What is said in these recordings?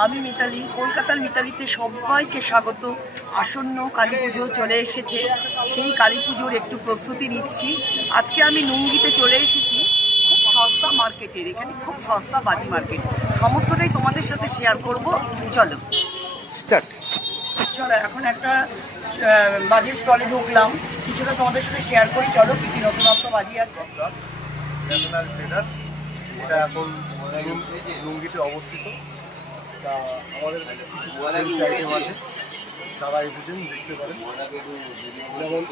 আমি মিতালি, কলকাতার মিতালিতে সবাইকে স্বাগত। আসন্ন কালী পুজো চলে এসেছে, সেই কালী পুজোর একটু প্রস্তুতি নিচ্ছি। আজকে আমি নুঙ্গিতে চলে এসেছি, খুব সস্তা মার্কেটের, এখানে খুব সস্তা বাজি মার্কেট, সমস্তটাই তোমাদের সাথে শেয়ার করব। চলো স্টার্ট। চলো এখন একটা বাজির স্টলে ঢুকলাম, কিছুটা তোমাদের সাথে শেয়ার করি। চলো কি কি নতুনত্ব বাজি আছে। এটা এখন লুঙ্গিতে অবস্থিত। তা আমাদের কিছু আইটেম আছে, যারা এসেছেন দেখতে পারেন। যেমন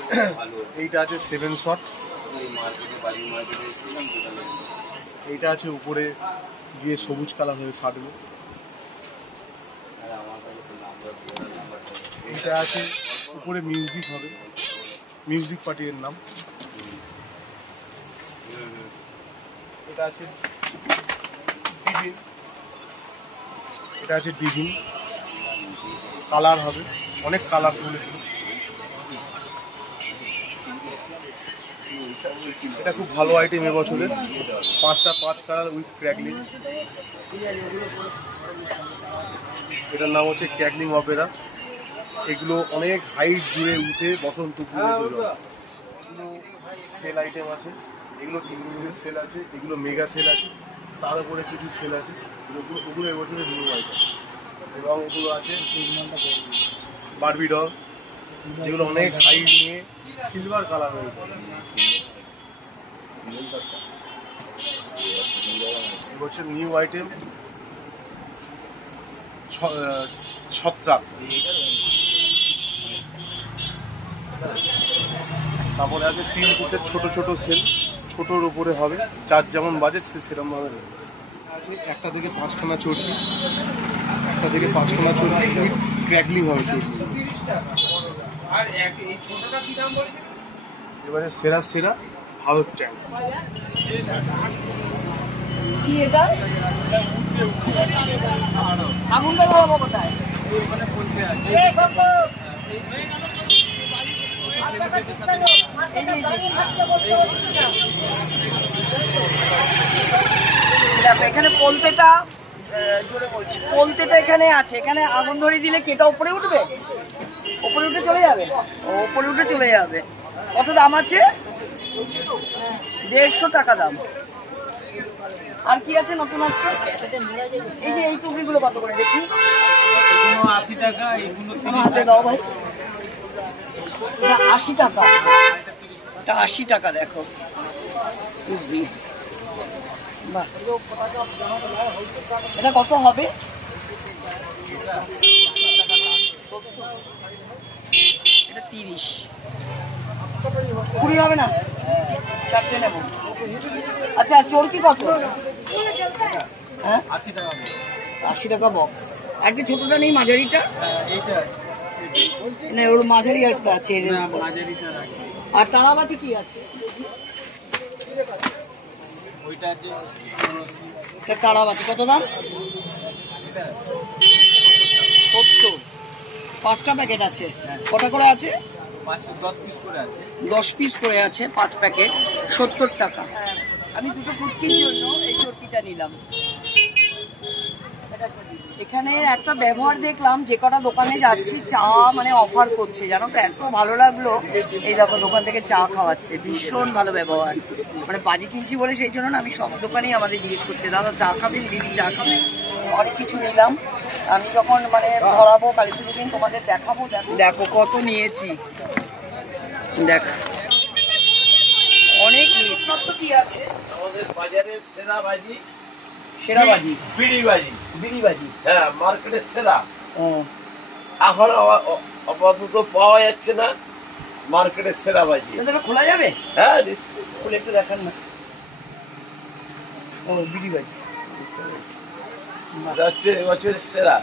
এইটা আছে 7 শট, এইটা আছে উপরে গিয়ে সবুজ কালার হয়ে ফাটবে। এইটা আছে উপরে মিউজিক হবে, মিউজিক পার্টির নাম। এটা আছে ডিভিন, এটা আছে ডিভিন, কালার হবে, অনেক কালারফুল। এটা খুব ভালো আইটেম এবছরের, 5 কালার উইথ ক্র্যাকলিং। এটার নাম হচ্ছে ক্র্যাকলিং অপেরা। এগুলো অনেক হাইট জুড়ে উঠে বসন্ত সেল আইটেম আছে। এগুলো 3 দিনের সেল আছে, এগুলো মেগা সেল আছে, তার উপরে কিছু সেল আছে। ওগুলো এবছরের নিউ আইটেম। এবং এগুলো আছে বারবি ডল, যেগুলো অনেক হাইট নিয়ে সিলভার কালার হয়ে যায়। এবছর নিউ আইটেম ছত্রাক। তারপরে আছে 3 পিসের ছোট ছোট সেল, ছোটোর উপরে হবে, যার যেমন বাজেট সে সেরকম ভাবে আছে। 1টা থেকে 5খানা চর্কি, 1টা থেকে 5খানা চর্কি উইথ ক্র্যাকলিং হবে চর্কি। এবারে সেরা ভারত ট্যাঙ্ক। কি এটা? আগুনটা বাবা কোথায়? দেখো এখানে পোলতেটা, জোরে বলছি, পোলতেটা এখানে আছে। এখানে আগুন ধরিয়ে দিলে কেটা উপরে উঠবে, উপরে উঠে চলে যাবে, উপরে উঠে চলে যাবে। কত দাম আছে? 150 টাকা দাম। আর কি আছে নতুন? এই যে এই টুকরিগুলো কত করে দেখি? 80 টাকা, এগুলো 30 টাকা। দাও ভাই, 80 টাকা। এটা 80 টাকা। দেখো টুকরি, বাহ। এটা কত হবে? এটা 30। 20 হবে না? 4টে নেব। আচ্ছা চরকি কত? হ্যাঁ 80 টাকা। 80 টাকা বক্স। একটা ছোটটা নেই, মাঝারিটা? এইটা না, ওর মাঝারি একটা আছে। মাঝারিটা রাখি। আর তারাবাতি কি আছে? ওইটা আছে তারাবাতি কত দাম? 70। 5টা প্যাকেট আছে। কটা করে আছে? 10 পিস করে আছে। 10 পিস করে আছে, 5 প্যাকেট, 70 টাকা। আমি দুটো কুচকির জন্য এই চরকিটা নিলাম। এখানে একটা ব্যবহার দেখলাম, যে কটা দোকানে যাচ্ছি চা মানে অফার করছে, জানো তো, এত ভালো লাগলো। এই দেখো দোকান থেকে চা খাওয়াচ্ছে, ভীষণ ভালো ব্যবহার। মানে বাজি কিনছি বলে সেই জন্য না, আমি সব দোকানেই আমাদের জিজ্ঞেস করছে, দাদা চা খাবেন, দিদি চা খাবেন। অনেক কিছু নিলাম। আমি যখন মানে ধরাবো কালী পুজোর দিন তোমাদের দেখাবো। দেখো কত নিয়েছি, দেখ অনেক নিয়েছি। কি আছে আমাদের বাজারের সেরা বাজি? সেরা বাজি বিড়ি বাজি। বিড়ি বাজি, হ্যাঁ, মার্কেটের সেরা। ও এখন আপাতত পাওয়া যাচ্ছে না, মার্কেটের সেরা বাজি। এটা খোলা যাবে? হ্যাঁ নিশ্চয়ই, খুলে একটু দেখান না। ও বিড়ি বাজি, বুঝতে পেরেছি। এটা হচ্ছে এবছরের সেরা,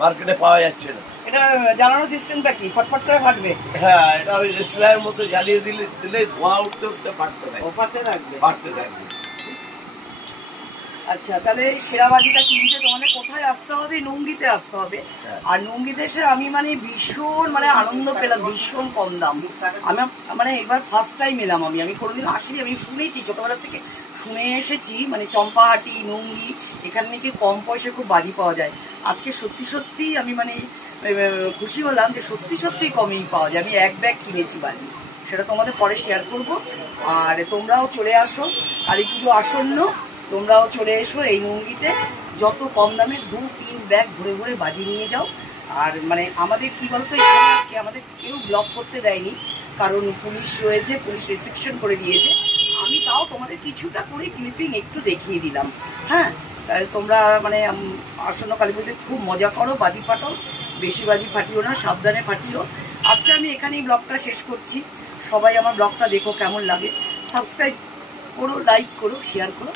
মার্কেটে পাওয়া যাচ্ছে না। এটা জ্বালানো সিস্টেমটা কি? ফটফট করে ফাটবে? হ্যাঁ, এটা ওই রেসলাইয়ের মতো জ্বালিয়ে দিলে ধোঁয়া উঠতে উঠতে ফাটতে ও থাকবে, ফাটতে থাকবে। ফাটতে থাকবে। আচ্ছা, তাহলে সেরা বাজিটা কিনতে তোমাদের কোথায় আসতে হবে? নুঙ্গিতে আসতে হবে। আর নুঙ্গিতে এসে আমি মানে ভীষণ মানে আনন্দ পেলাম, ভীষণ কম দাম। আমি মানে এবার ফার্স্ট টাইম এলাম। আমি কোনোদিন আসিনি, আমি শুনেছি ছোটবেলা থেকে, শুনে এসেছি মানে চম্পাহাটি, নুঙ্গি, এখানে নাকি কম পয়সায় খুব বাজি পাওয়া যায়। আজকে সত্যি সত্যি আমি মানে খুশি হলাম যে সত্যি সত্যি কমেই পাওয়া যায়। আমি এক ব্যাগ কিনেছি বাজি, সেটা তোমাদের পরে শেয়ার করব। আর তোমরাও চলে আসো, কালী পুজো আসন্ন, তোমরাও চলে এসো এই লুঙ্গিতে, যত কম দামে 2-3 ব্যাগ ঘুরে ঘুরে বাজি নিয়ে যাও। আর মানে আমাদের কি বলতো, এখানে আজকে আমাদের কেউ ব্লক করতে দেয়নি, কারণ পুলিশ রয়েছে, পুলিশ রেস্ট্রিকশন করে দিয়েছে। আমি তাও তোমাদের কিছুটা করে ক্লিপিং একটু দেখিয়ে দিলাম। হ্যাঁ, তাহলে তোমরা মানে আসন্ন কালী পুজোতে খুব মজা করো, বাজি ফাটাও, বেশি বাজি ফাটিও না, সাবধানে ফাটিও। আজকে আমি এখানেই ব্লগটা শেষ করছি। সবাই আমার ব্লগটা দেখো, কেমন লাগে সাবস্ক্রাইব করো, লাইক করো, শেয়ার করো।